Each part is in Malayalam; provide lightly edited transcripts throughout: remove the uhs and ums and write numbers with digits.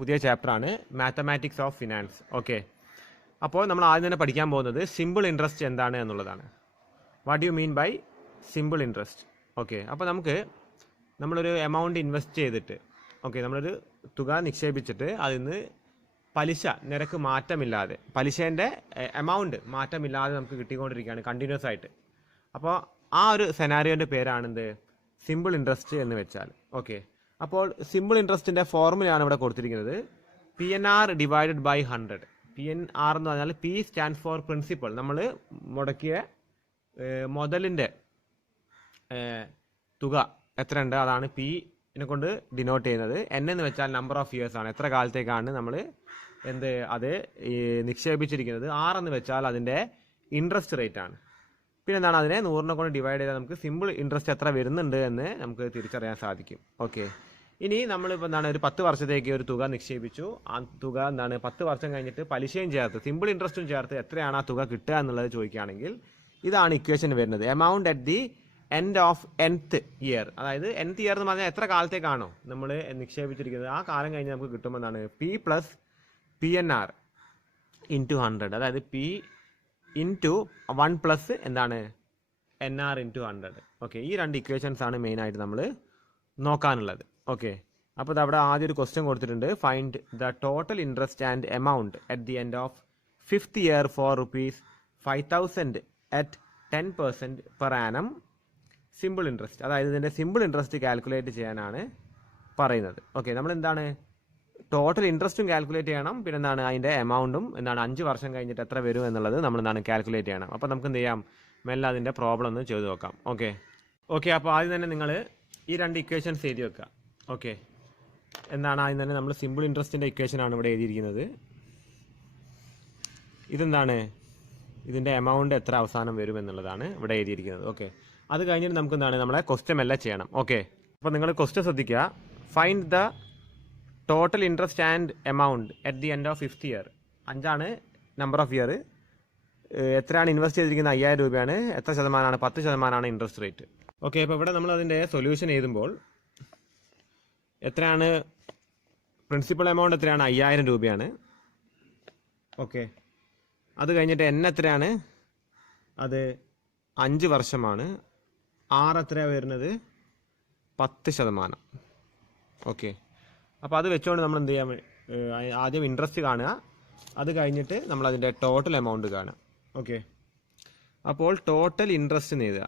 പുതിയ ചാപ്റ്ററാണ് മാത്തമാറ്റിക്സ് ഓഫ് ഫിനാൻസ്. ഓക്കെ, അപ്പോൾ നമ്മൾ ആദ്യം തന്നെ പഠിക്കാൻ പോകുന്നത് സിമ്പിൾ ഇൻട്രസ്റ്റ് എന്താണ് എന്നുള്ളതാണ്. What you mean by simple interest? Okay, അപ്പോൾ നമ്മളൊരു എമൗണ്ട് ഇൻവെസ്റ്റ് ചെയ്തിട്ട്, ഓക്കെ, നമ്മളൊരു തുക നിക്ഷേപിച്ചിട്ട് അതിൽ നിന്ന് പലിശ നിരക്ക് മാറ്റമില്ലാതെ, പലിശേൻ്റെ എമൗണ്ട് മാറ്റമില്ലാതെ നമുക്ക് കിട്ടിക്കൊണ്ടിരിക്കുകയാണ് കണ്ടിന്യൂസ് ആയിട്ട്. അപ്പോൾ ആ ഒരു സെനാരിയോൻ്റെ പേരാണെന്ത്? സിമ്പിൾ ഇൻട്രസ്റ്റ് എന്ന് വെച്ചാൽ. ഓക്കെ, അപ്പോൾ സിമ്പിൾ ഇൻട്രസ്റ്റിൻ്റെ ഫോർമുലയാണ് ഇവിടെ കൊടുത്തിരിക്കുന്നത്. PNR divided by 100. PNR എന്ന് പറഞ്ഞാൽ P സ്റ്റാൻഡ്സ് ഫോർ പ്രിൻസിപ്പൾ. നമ്മൾ മുടക്കിയ മുതലിൻ്റെ തുക എത്ര ഉണ്ട് അതാണ് P കൊണ്ട് ഡിനോട്ട് ചെയ്യുന്നത്. N എന്ന് വെച്ചാൽ നമ്പർ ഓഫ് ഇയേഴ്സ് ആണ്, എത്ര കാലത്തേക്കാണ് നമ്മൾ അത് നിക്ഷേപിച്ചിരിക്കുന്നത്. R എന്ന് വെച്ചാൽ അതിൻ്റെ ഇൻട്രസ്റ്റ് റേറ്റ് ആണ്. പിന്നെ എന്താണ്, അതിനെ 100 കൊണ്ട് ഡിവൈഡ് ചെയ്താൽ നമുക്ക് സിമ്പിൾ ഇൻട്രസ്റ്റ് എത്ര വരുന്നുണ്ട് എന്ന് നമുക്ക് തിരിച്ചറിയാൻ സാധിക്കും. ഓക്കെ, ഇനി നമ്മളിപ്പോൾ ഒരു 10 വർഷത്തേക്ക് ഒരു തുക നിക്ഷേപിച്ചു. ആ തുക 10 വർഷം കഴിഞ്ഞിട്ട് പലിശയും ചേർത്ത് സിമ്പിൾ ഇൻട്രസ്റ്റും ചേർത്ത് എത്രയാണ് ആ തുക കിട്ടുക എന്നുള്ളത് ചോദിക്കുകയാണെങ്കിൽ ഇതാണ് ഇക്വേഷൻ വരുന്നത്. Amount at the end of nth year. അതായത് nth ഇയർ എന്ന് പറഞ്ഞാൽ എത്ര കാലത്തേക്കാണോ നമ്മൾ നിക്ഷേപിച്ചിരിക്കുന്നത് ആ കാലം കഴിഞ്ഞ് നമുക്ക് കിട്ടുമെന്നാണ് P പ്ലസ് PNR ഇൻറ്റു 100. അതായത് P into 1 plus NR into 100. Okay, ഈ രണ്ട് ഇക്വേഷൻസ് ആണ് മെയിനായിട്ട് നമ്മൾ നോക്കാനുള്ളത്. ഓക്കെ, അപ്പോൾ അവിടെ ആദ്യം ഒരു ക്വസ്റ്റ്യൻ കൊടുത്തിട്ടുണ്ട്. Find the total interest and amount at the end of 5th year for ₹5,000 at 10% per annum simple interest. അതായത് ഇതിൻ്റെ സിമ്പിൾ ഇൻട്രസ്റ്റ് കാൽക്കുലേറ്റ് ചെയ്യാനാണ് പറയുന്നത്. ഓക്കെ, നമ്മൾ ടോട്ടൽ ഇൻട്രസ്റ്റും കാൽക്കുലേറ്റ് ചെയ്യണം, പിന്നെ അതിൻ്റെ എമൗണ്ടും 5 വർഷം കഴിഞ്ഞിട്ട് എത്ര വരും എന്നുള്ളത് നമ്മൾ കാൽക്കുലേറ്റ് ചെയ്യണം. അപ്പോൾ നമുക്ക് എന്ത് ചെയ്യാം, മെല്ലെ അതിൻ്റെ പ്രോബ്ലം ഒന്ന് ചെയ്ത് നോക്കാം. ഓക്കെ, അപ്പോൾ ആദ്യം തന്നെ നിങ്ങൾ ഈ രണ്ട് ഇക്വേഷൻസ് എഴുതി വെക്കുക. ഓക്കെ, ആദ്യം തന്നെ നമ്മൾ സിമ്പിൾ ഇൻട്രസ്റ്റിൻ്റെ ഇക്വേഷനാണ് ഇവിടെ എഴുതിയിരിക്കുന്നത്. ഇതിൻ്റെ എമൗണ്ട് എത്ര അവസാനം വരും എന്നുള്ളതാണ് ഇവിടെ എഴുതിയിരിക്കുന്നത്. ഓക്കെ, അത് കഴിഞ്ഞിട്ട് നമുക്ക് നമ്മളെ ക്വസ്റ്റ്യൻ എല്ലാം ചെയ്യണം. ഓക്കെ, അപ്പോൾ നിങ്ങൾ ക്വസ്റ്റ്യൻ ശ്രദ്ധിക്കുക. Find the total interest and amount at the end of 5th year. 5 number of year. എത്രയാണ് ഇൻവെസ്റ്റ് ചെയ്തിരിക്കുന്നത്? 5000 രൂപയാണ്. എത്ര ശതമാനമാണ്? 10% ഇൻട്രസ്റ്റ് റേറ്റ്. ഓക്കെ, അപ്പോൾ ഇവിടെ നമ്മൾ അതിൻ്റെ സൊല്യൂഷൻ എഴുതുമ്പോൾ എത്രയാണ് പ്രിൻസിപ്പൽ എമൗണ്ട്? എത്രയാണ്? 5000 രൂപയാണ്. ഓക്കെ, അത് കഴിഞ്ഞിട്ട് N എത്രയാണ്? അത് 5 വർഷമാണ്. R എത്രയാണ് വരുന്നത്? 10%. ഓക്കെ, അപ്പോൾ അത് വെച്ചുകൊണ്ട് നമ്മൾ എന്ത് ചെയ്യാൻ, ആദ്യം ഇൻട്രസ്റ്റ് കാണുക, അത് കഴിഞ്ഞിട്ട് നമ്മൾ അതിൻ്റെ ടോട്ടൽ എമൗണ്ട് കാണുക. ഓക്കെ, അപ്പോൾ ടോട്ടൽ ഇൻട്രസ്റ്റ് എഴുതുക.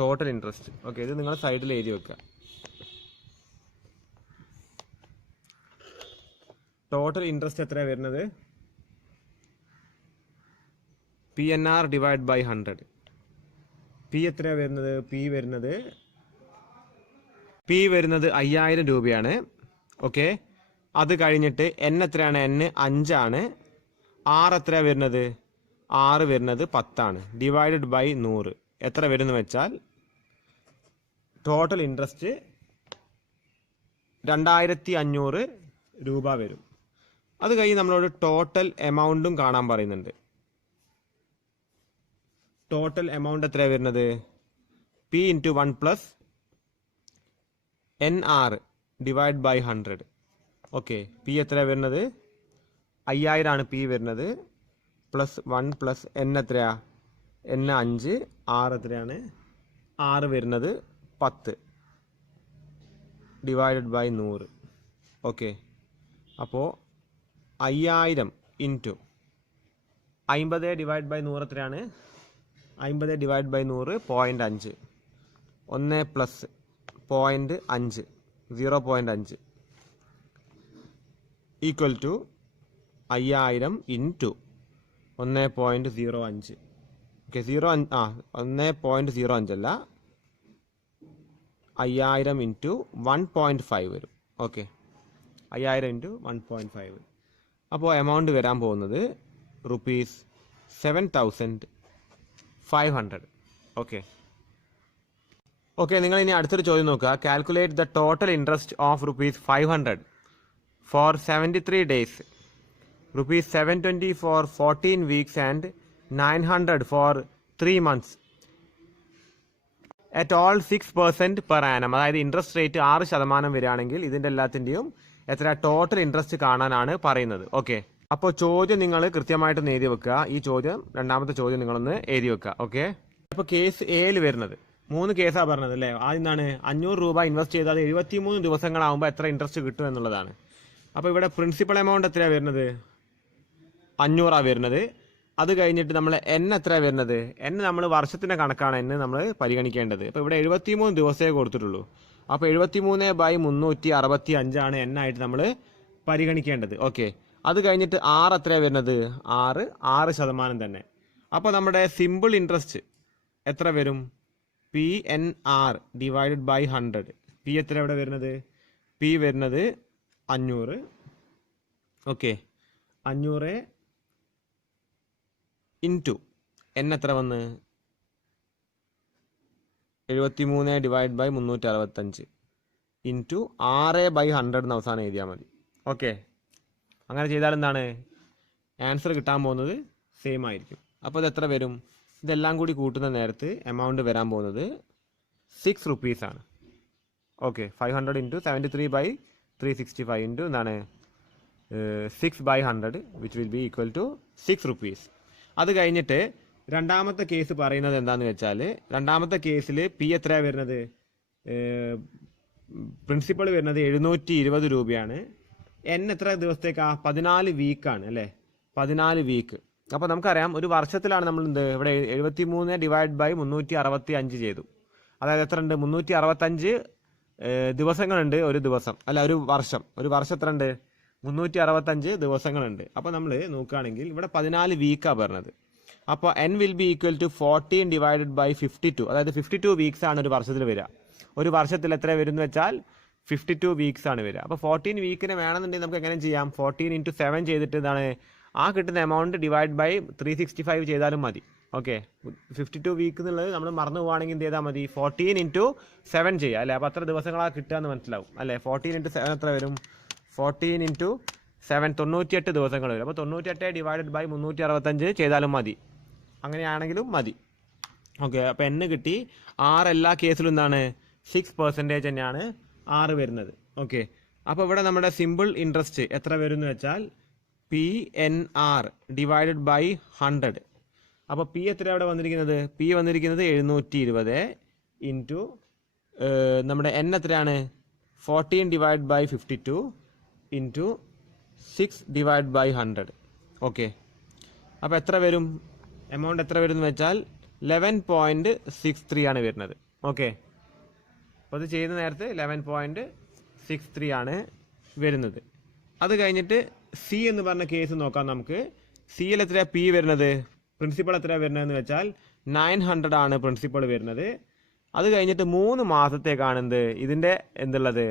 Total interest. ഓക്കെ, ഇത് നിങ്ങൾ സൈഡിൽ എഴുതി വെക്കുക. ടോട്ടൽ ഇൻട്രസ്റ്റ് എത്രയാണ് വരുന്നത്? PNR divide by 100. P എത്രയാണ് വരുന്നത്? P വരുന്നത് 5000 രൂപയാണ്. ഓക്കെ, അത് കഴിഞ്ഞിട്ട് N എത്രയാണ്? N 5 ആണ്. R എത്രയാണ് വരുന്നത്? R വരുന്നത് 10 ഡിവൈഡഡ് ബൈ 100. എത്ര വരുന്നു വെച്ചാൽ ടോട്ടൽ ഇൻട്രസ്റ്റ് 2500 രൂപ വരും. അത് കഴിഞ്ഞ് നമ്മളോട് ടോട്ടൽ എമൗണ്ടും കാണാൻ പറയുന്നുണ്ട്. ടോട്ടൽ എമൗണ്ട് എത്രയാണ് വരുന്നത്? P into 1 plus NR divide by 100. Okay, P എത്രയാണ് വരുന്നത്? 5000 P വരുന്നത്. പ്ലസ് 1 പ്ലസ് N എത്രയാ? N 5. R എത്രയാണ്? R വരുന്നത് 10 ഡിവൈഡഡ് ബൈ 100. ഓക്കെ, അപ്പോൾ 5000 ഇൻറ്റു 50 ഡിവൈഡ് ബൈ 100 എത്രയാണ്? 50 ഡിവൈഡ് ബൈ 100 0.5. 1 പ്ലസ് 0.5 0.5 ഈക്വൽ ടു 5000 ഇൻറ്റു 1.05. ഓക്കെ, 1.05 അല്ല, 5000 ഇൻറ്റു 1.5 വരും. Okay, 5000 into 1.5. അപ്പോൾ എമൗണ്ട് വരാൻ പോകുന്നത് ₹7,500. ഓക്കെ, നിങ്ങൾ ഇനി അടുത്തൊരു ചോദ്യം നോക്കുക. Calculate the total interest of ₹500 for 73 days, ₹720 for 14 weeks and 900 for 3 months. At all 6% per annum, അതായത് ഇൻട്രസ്റ്റ് റേറ്റ് 6% വരികയാണെങ്കിൽ ഇതിൻ്റെ എല്ലാത്തിൻ്റെയും എത്ര ടോട്ടൽ ഇൻട്രസ്റ്റ് കാണാനാണ് പറയുന്നത്. ഓക്കെ, അപ്പോൾ ചോദ്യം നിങ്ങൾ കൃത്യമായിട്ട് എഴുതി വെക്കുക. ഈ ചോദ്യം, രണ്ടാമത്തെ ചോദ്യം നിങ്ങളൊന്ന് എഴുതി വെക്കുക. ഓക്കെ, അപ്പോൾ കേസ് എയിൽ വരുന്നത് 3 കേസാണ് പറഞ്ഞത് അല്ലേ. ആദ്യം എന്താണ് 500 രൂപ ഇൻവെസ്റ്റ് ചെയ്താൽ 73 ദിവസങ്ങളാകുമ്പോൾ എത്ര ഇൻട്രസ്റ്റ് കിട്ടും എന്നുള്ളതാണ്. അപ്പോൾ ഇവിടെ പ്രിൻസിപ്പൽ എമൗണ്ട് എത്രയാണ് വരുന്നത്? 500 വരുന്നത്. അത് കഴിഞ്ഞിട്ട് നമ്മൾ എത്രയാണ് വരുന്നത്? നമ്മൾ വർഷത്തിൻ്റെ കണക്കാണ് നമ്മൾ പരിഗണിക്കേണ്ടത്. അപ്പോൾ ഇവിടെ 73 ദിവസമേ കൊടുത്തിട്ടുള്ളൂ. അപ്പോൾ 73/365 ആയിട്ട് നമ്മൾ പരിഗണിക്കേണ്ടത്. ഓക്കെ, അത് കഴിഞ്ഞിട്ട് 6 എത്രയാണ് വരുന്നത്? 6% തന്നെ. അപ്പോൾ നമ്മുടെ സിമ്പിൾ ഇൻട്രസ്റ്റ് എത്ര വരും? PNR divided by 100. പി എത്ര എവിടെ വരുന്നത്? പി വരുന്നത് 500. ഓക്കെ, 500 ഇൻറ്റു എത്ര വന്ന് 73 ഡിവൈഡ് ബൈ 365 ഇൻറ്റു 6/100 എന്ന് അവസാനം എഴുതിയാൽ മതി. ഓക്കെ, അങ്ങനെ ചെയ്താൽ എന്താണ് ആൻസർ കിട്ടാൻ പോകുന്നത്? സെയിം ആയിരിക്കും. അപ്പോൾ ഇത് എത്ര വരും? ഇതെല്ലാം കൂടി കൂട്ടുന്ന നേരത്ത് എമൗണ്ട് വരാൻ പോകുന്നത് 6 റുപ്പീസ് ആണ്. ഓക്കെ, 500 ഇൻറ്റു 73/365 ഇൻറ്റു എന്താണ് 6/100 which will be equal to 6 rupees. അത് കഴിഞ്ഞിട്ട് രണ്ടാമത്തെ കേസ് പറയുന്നത് എന്താണെന്ന് വെച്ചാൽ, രണ്ടാമത്തെ കേസിൽ പി എത്രയാണ് വരുന്നത്? പ്രിൻസിപ്പൾ വരുന്നത് 720 രൂപയാണ്. എത്ര ദിവസത്തേക്കാണ്? 14 വീക്കാണ് അല്ലേ, 14 വീക്ക്. അപ്പോൾ നമുക്കറിയാം ഒരു വർഷത്തിലാണ് നമ്മൾ ഇവിടെ 73 ഡിവൈഡ് ബൈ 365 ചെയ്തു. അതായത് എത്ര ഉണ്ട്? 365 ദിവസങ്ങളുണ്ട് ഒരു ദിവസം, അല്ല ഒരു വർഷം. ഒരു വർഷം എത്ര ഉണ്ട്? 365 ദിവസങ്ങളുണ്ട്. അപ്പോൾ നമ്മൾ നോക്കുകയാണെങ്കിൽ ഇവിടെ 14 വീക്കാണ് പറഞ്ഞത്. അപ്പോൾ n will be equal to 14 divided by 52. അതായത് 52 വീക്സ് ആണ് ഒരു വർഷത്തിൽ വരിക. ഒരു വർഷത്തിൽ എത്ര വരും എന്ന് വെച്ചാൽ 52 വീക്സ് ആണ് വരിക. അപ്പോൾ 14 വീക്കിന് വേണമെന്നുണ്ടെങ്കിൽ നമുക്ക് എങ്ങനെ ചെയ്യാം? 14 ഇൻറ്റു 7 ചെയ്തിട്ട് എന്താണ് ആ കിട്ടുന്ന എമൗണ്ട് ഡിവൈഡ് ബൈ 365 ചെയ്താലും മതി. ഓക്കെ, 52 വീക്ക് എന്നുള്ളത് നമ്മൾ മറന്നു പോവുകയാണെങ്കിൽ എന്ത് ചെയ്താൽ മതി? 14 ഇൻറ്റു 7 ചെയ്യുക അല്ലേ. അപ്പോൾ അത്ര ദിവസങ്ങളാണ് കിട്ടുക എന്ന് മനസ്സിലാവും അല്ലേ. 14 ഇൻറ്റു 7 എത്ര വരും? 14 ഇൻറ്റു 7 98 ദിവസങ്ങൾ വരും. അപ്പോൾ 98 ഡിവൈഡഡ് ബൈ 365 ചെയ്താലും മതി. അങ്ങനെയാണെങ്കിലും മതി. ഓക്കെ, അപ്പോൾ n കിട്ടി. 6 എല്ലാ കേസിലും എന്താണ് 6% തന്നെയാണ് 6 വരുന്നത്. ഓക്കെ, അപ്പോൾ ഇവിടെ നമ്മുടെ സിമ്പിൾ ഇൻട്രസ്റ്റ് എത്ര വരും എന്ന് വെച്ചാൽ PNR ഡിവൈഡഡ് ബൈ 100. അപ്പോൾ പി എത്ര അവിടെ വന്നിരിക്കുന്നത്? പി വന്നിരിക്കുന്നത് 720 ഇൻറ്റു നമ്മുടെ n എത്രയാണ്? 14 divide by 52 into 6 divide by 100. Okay, അപ്പോൾ എത്ര വരും? എമൗണ്ട് എത്ര വരും എന്ന് വെച്ചാൽ 11.63 ആണ് വരുന്നത്. ഓക്കെ, അപ്പോൾ അത് ചെയ്യുന്ന നേരത്ത് 11.63 ആണ് വരുന്നത്. അത് കഴിഞ്ഞിട്ട് സി എന്ന് പറഞ്ഞ കേസ് നോക്കാം നമുക്ക്. സിയിൽ എത്രയാണ് പി വരുന്നത്? പ്രിൻസിപ്പൾ എത്രയാണ് വരുന്നതെന്ന് വെച്ചാൽ 900 ആണ് പ്രിൻസിപ്പൾ വരുന്നത്. അത് കഴിഞ്ഞിട്ട് 3 മാസത്തേക്കാണ് ഇതിൻ്റെ എന്തുള്ളത്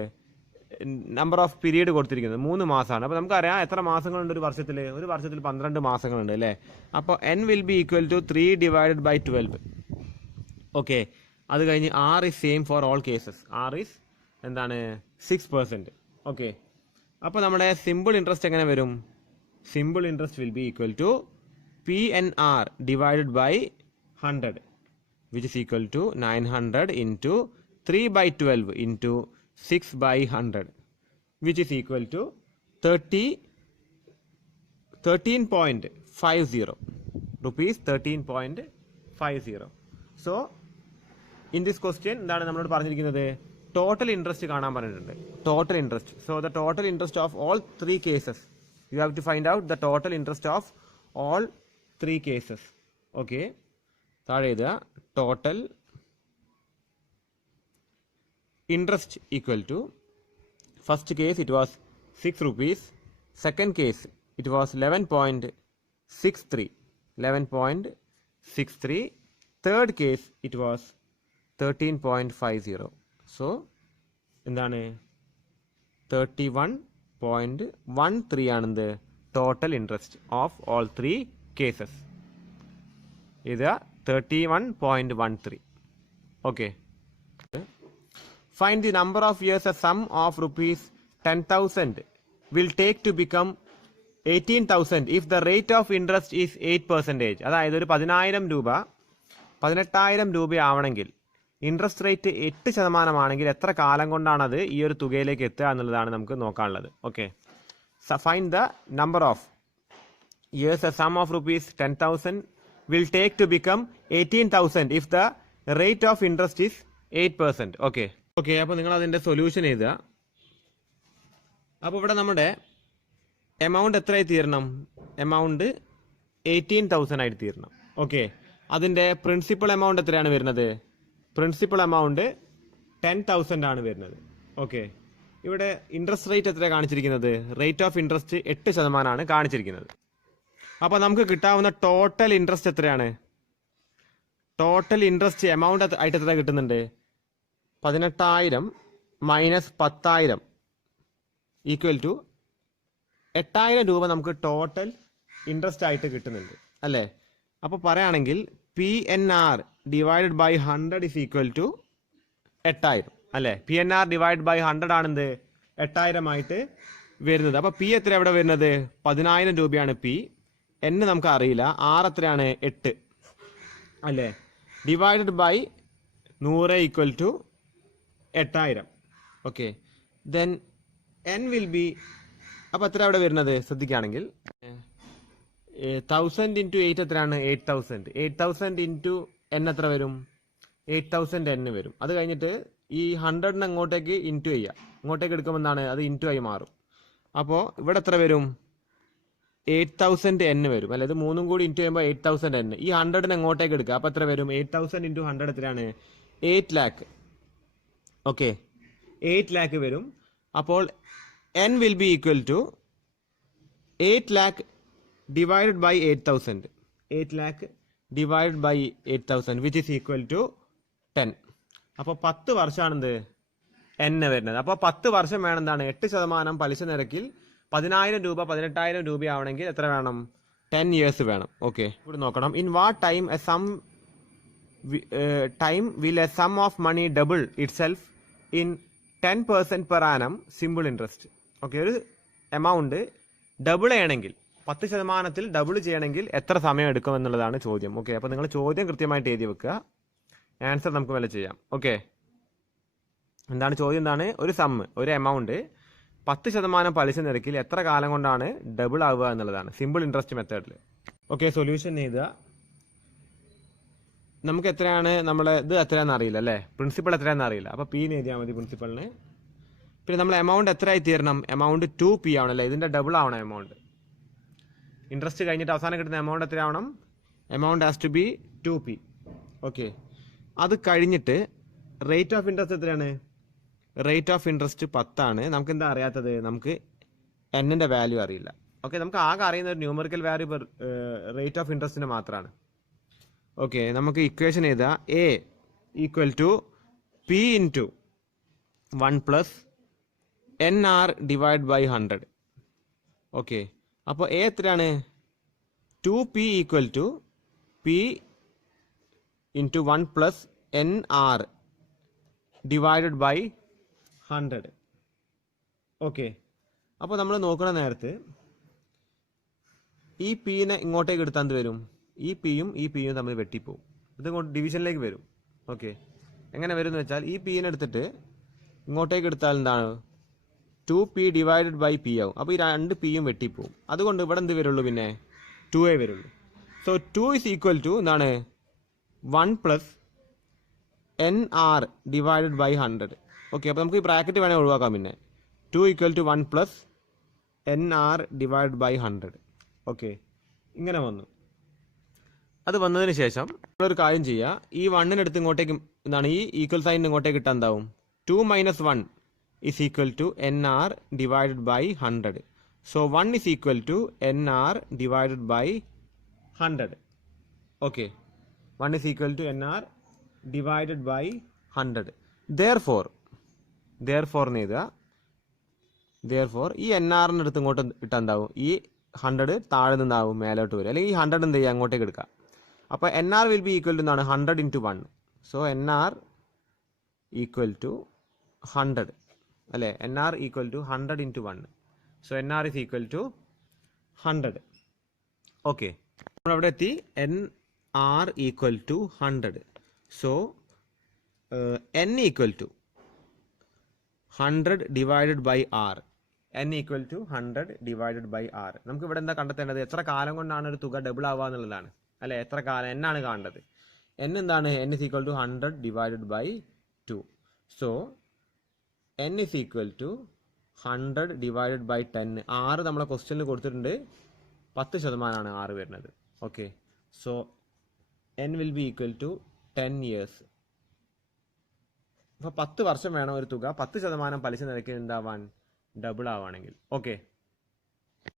നമ്പർ ഓഫ് പീരീഡ് കൊടുത്തിരിക്കുന്നത് 3 മാസമാണ്. അപ്പോൾ നമുക്കറിയാം എത്ര മാസങ്ങളുണ്ട് ഒരു വർഷത്തിൽ? ഒരു വർഷത്തിൽ 12 മാസങ്ങളുണ്ട് അല്ലേ. അപ്പോൾ n will be equal to 3 divided by 12. Okay, അത് കഴിഞ്ഞ് R is same for all cases. R is എന്താണ് 6%. ഓക്കെ, അപ്പോൾ നമ്മുടെ സിമ്പിൾ ഇൻട്രസ്റ്റ് എങ്ങനെ വരും? Simple interest will be equal to PNR divided by 100 which is equal to 900 into 3/12 into 6/100 which is equal to 13.50 rupees 13.50. So in this question എന്താണ് നമ്മളോട് പറഞ്ഞിരിക്കുന്നത്? ടോട്ടൽ ഇൻട്രസ്റ്റ് കാണാൻ പറഞ്ഞിട്ടുണ്ട്. Total interest. So the total interest of all 3 cases you have to find out the total interest of all 3 cases. Okay, താഴെ എഴുതുക total interest equal to, first case it was 6 rupees, second case it was 11.63, third case it was 13.50. so എന്താണ് 31.13 ആണ് total interest of all 3 cases. ഇത് 31.13. Okay, find the number of years a sum of rupees 10,000 will take to become 18,000 if the rate of interest is 8%. അതായത് ഒരു 10,000 രൂപ 18,000 രൂപയാവണമെങ്കിൽ ഇൻട്രസ്റ്റ് റേറ്റ് 8% എത്ര കാലം കൊണ്ടാണത് ഈ ഒരു തുകയിലേക്ക് എത്തുക എന്നുള്ളതാണ് നമുക്ക് നോക്കാനുള്ളത്. Okay, find the number of years a sum of rupees 10,000 will take to become 18,000 if the rate of interest is 8%. Okay, അപ്പോൾ നിങ്ങൾ അതിൻ്റെ സൊല്യൂഷൻ എഴുതുക. അപ്പോൾ ഇവിടെ നമ്മുടെ എമൗണ്ട് എത്രയായി തീരണം? എമൗണ്ട് 18,000 ആയിട്ട് തീരണം. ഓക്കെ, അതിൻ്റെ പ്രിൻസിപ്പൽ എമൗണ്ട് എത്രയാണ് വരുന്നത്? പ്രിൻസിപ്പൽ എമൗണ്ട് 10,000 ആണ് വരുന്നത്. ഓക്കെ, ഇവിടെ ഇൻട്രസ്റ്റ് റേറ്റ് എത്രയാണ് കാണിച്ചിരിക്കുന്നത്? റേറ്റ് ഓഫ് ഇൻട്രസ്റ്റ് 8% കാണിച്ചിരിക്കുന്നത്. അപ്പോൾ നമുക്ക് കിട്ടാവുന്ന ടോട്ടൽ ഇൻട്രസ്റ്റ് എത്രയാണ്? ടോട്ടൽ ഇൻട്രസ്റ്റ് എമൗണ്ട് ആയിട്ട് എത്ര കിട്ടുന്നുണ്ട്? 18,000 മൈനസ് 10,000 ഈക്വൽ ടു 8,000 രൂപ നമുക്ക് ടോട്ടൽ ഇൻട്രസ്റ്റ് ആയിട്ട് കിട്ടുന്നുണ്ട് അല്ലേ? അപ്പോൾ പറയുകയാണെങ്കിൽ PNR divided by 100 is equal to 8,000 അല്ലേ? PNR ഡിവൈഡ് ബൈ 100 ആണെന്ത് 8,000 ആയിട്ട് വരുന്നത്. അപ്പോൾ P എത്ര എവിടെ വരുന്നത്? 10,000 രൂപയാണ് P. N നമുക്ക് അറിയില്ല. R എത്രയാണ്? 8 അല്ലേ? Divided by 100 equal to 8,000. Okay, then N will be, അപ്പോൾ എത്ര അവിടെ വരുന്നത് ശ്രദ്ധിക്കുകയാണെങ്കിൽ 1000 ഇൻറ്റു 8 എത്രയാണ്? 8,000. 8,000 ഇൻറ്റു N എത്ര വരും? 8,000 N വരും. അത് കഴിഞ്ഞിട്ട് ഈ 100 അങ്ങോട്ടേക്ക് ഇൻറ്റു ചെയ്യുക. ഇങ്ങോട്ടേക്ക് എടുക്കുമ്പോൾ എന്താണ്? അത് ഇൻറ്റു ആയി മാറും. അപ്പോൾ ഇവിടെ എത്ര വരും? 8,000 N വരും അല്ലെ? ഇത് മൂന്നും കൂടി ഇൻറ്റു ചെയ്യുമ്പോൾ 8,000 N. ഈ 100 അങ്ങോട്ടേക്ക് എടുക്കുക. അപ്പോൾ എത്ര വരും? 8,000 ഇൻറ്റു 100 എത്രയാണ്? 8 lakh. ഓക്കെ, 8 lakh വരും. അപ്പോൾ N will be equal to 8 lakh divided by 8,000. 8 lakh divided by 8,000 which is equal to 10. അപ്പോൾ 10 വർഷമാണെന്ത് N വരുന്നത്. അപ്പോൾ 10 വർഷം വേണം എന്താണ്? 8% പലിശ നിരക്കിൽ 10,000 രൂപ 18,000 രൂപയാവണമെങ്കിൽ എത്ര വേണം? 10 years വേണം. ഓക്കെ, ഇവിടെ നോക്കണം. In what time will a sum of money double itself in 10% per annum simple interest. Okay, ഒരു എമൗണ്ട് ഡബിൾ ചെയ്യണമെങ്കിൽ 10% ഡബിൾ ചെയ്യണമെങ്കിൽ എത്ര സമയം എടുക്കും എന്നുള്ളതാണ് ചോദ്യം. ഓക്കെ, അപ്പോൾ നിങ്ങൾ ചോദ്യം കൃത്യമായിട്ട് എഴുതി വെക്കുക. ആൻസർ നമുക്ക് വല്ല ചെയ്യാം. ഓക്കെ, എന്താണ് ചോദ്യം? എന്താണ്? ഒരു സമ്മ്, ഒരു എമൗണ്ട് 10% പലിശ നിരക്കിൽ എത്ര കാലം കൊണ്ടാണ് ഡബിൾ ആവുക എന്നുള്ളതാണ് സിമ്പിൾ ഇൻട്രസ്റ്റ് മെത്തേഡിൽ. ഓക്കെ, സൊല്യൂഷൻ എഴുതുക. നമുക്ക് എത്രയാണ് നമ്മളെ ഇത് എത്രയാണെന്ന് അറിയില്ല അല്ലേ? പ്രിൻസിപ്പൾ എത്രയാണെന്ന് അറിയില്ല. അപ്പോൾ P എഴുതിയാൽ മതി പ്രിൻസിപ്പളിന്. പിന്നെ നമ്മൾ എമൗണ്ട് എത്ര ആയി തീരണം? Amount 2P ആവണല്ലേ? ഇതിൻ്റെ ഡബിൾ ആവണം എമൗണ്ട്. ഇൻട്രസ്റ്റ് കഴിഞ്ഞിട്ട് അവസാനം കിട്ടുന്ന എമൗണ്ട് എത്ര ആവണം? Amount has to be 2P. Okay, അത് കഴിഞ്ഞിട്ട് റേറ്റ് ഓഫ് ഇൻട്രസ്റ്റ് എത്രയാണ്? റേറ്റ് ഓഫ് ഇൻട്രസ്റ്റ് 10 ആണ്. നമുക്ക് എന്താ അറിയാത്തത്? നമുക്ക് N-ൻ്റെ വാല്യൂ അറിയില്ല. ഓക്കെ, നമുക്ക് ആകെ അറിയുന്ന ഒരു ന്യൂമറിക്കൽ വാല്യൂ റേറ്റ് ഓഫ് ഇൻട്രസ്റ്റിന് മാത്രമാണ്. ഓക്കെ, നമുക്ക് ഇക്വേഷൻ എഴുതാം. A equal to P into 1 plus NR divide by 100. Okay, അപ്പോൾ A എത്രയാണ്? 2P equal to P into 1 plus NR divided by 100. Okay, അപ്പോൾ നമ്മൾ നോക്കണ നേരത്ത് ഈ Pനെ ഇങ്ങോട്ടേക്ക് എടുത്താൽ എന്ത് വരും? ഈ Pയും ഈ Pയും തമ്മിൽ വെട്ടിപ്പോവും. ഇത് ഇങ്ങോട്ട് ഡിവിഷനിലേക്ക് വരും. ഓക്കെ, എങ്ങനെ വരും എന്ന് വെച്ചാൽ ഈ Pനെ എടുത്തിട്ട് ഇങ്ങോട്ടേക്ക് എടുത്താൽ എന്താണ്? 2P ഡിവൈഡഡ് ബൈ P ആവും. അപ്പോൾ ഈ 2 Pയും വെട്ടിപ്പോവും. അതുകൊണ്ട് ഇവിടെ എന്ത് വരുള്ളൂ? പിന്നെ 2A വരുള്ളൂ. സോ 2 ഇസ് ഈക്വൽ ടു എന്താണ്? 1 plus NR divided by 100. Okay, അപ്പോൾ നമുക്ക് ഈ ബ്രാക്കറ്റ് വേണമെങ്കിൽ ഒഴിവാക്കാം. പിന്നെ 2 equal to 1 plus NR divide by 100. Okay, ഇങ്ങനെ വന്നു. അത് വന്നതിന് ശേഷം നമ്മളൊരു കാര്യം ചെയ്യുക. ഈ 1-ന് അടുത്ത് ഇങ്ങോട്ടേക്ക് എന്താണ്? ഈ ഈക്വൽ സൈൻ ഇങ്ങോട്ടേക്ക് ഇട്ടാൽ എന്താവും? 2 minus 1 is equal to NR divided by 100. So 1 is equal to NR divided by 100. Okay, 1 is equal to NR divided by 100. Therefore ഈ NR-ന് അടുത്ത് ഇങ്ങോട്ട് ഇട്ടാൽ എന്താവും? ഈ 100 താഴെ നിന്നാവും മേലോട്ട് വരും. അല്ലെങ്കിൽ ഈ 100 എന്ത് ചെയ്യുക? അങ്ങോട്ടേക്ക് എടുക്കുക. അപ്പോൾ NR will be equal to എന്താണ്? 100 into 1. So NR equal to 100 അല്ലേ? NR equal to 100 into 1. So NR is equal to 100. Okay, നമ്മൾ അവിടെ എത്തി. NR equal to 100. So N equal to 100 divided by R. N equal to 100 divided by R. നമുക്ക് ഇവിടെ എന്താ കണ്ടെത്തേണ്ടത്? എത്ര കാലം കൊണ്ടാണ് ഒരു തുക ഡബിൾ ആവുക എന്നുള്ളതാണ് അല്ലെ. എത്ര കാലം എന്നാണ് കാണേണ്ടത്. എൻ എന്താണ്? N is equal to 100 divided by 2. So N is equal to 100 divided by 10. 6 നമ്മളെ ക്വസ്റ്റ്യനിൽ കൊടുത്തിട്ടുണ്ട്. 10% ആറ് വരുന്നത്. Okay, so N will be equal to 10 years. അപ്പോൾ 10 വർഷം വേണം ഒരു തുക 10% പലിശ നിരക്കിൽ എന്താവാൻ? ഡബിൾ ആവുകയാണെങ്കിൽ. ഓക്കെ.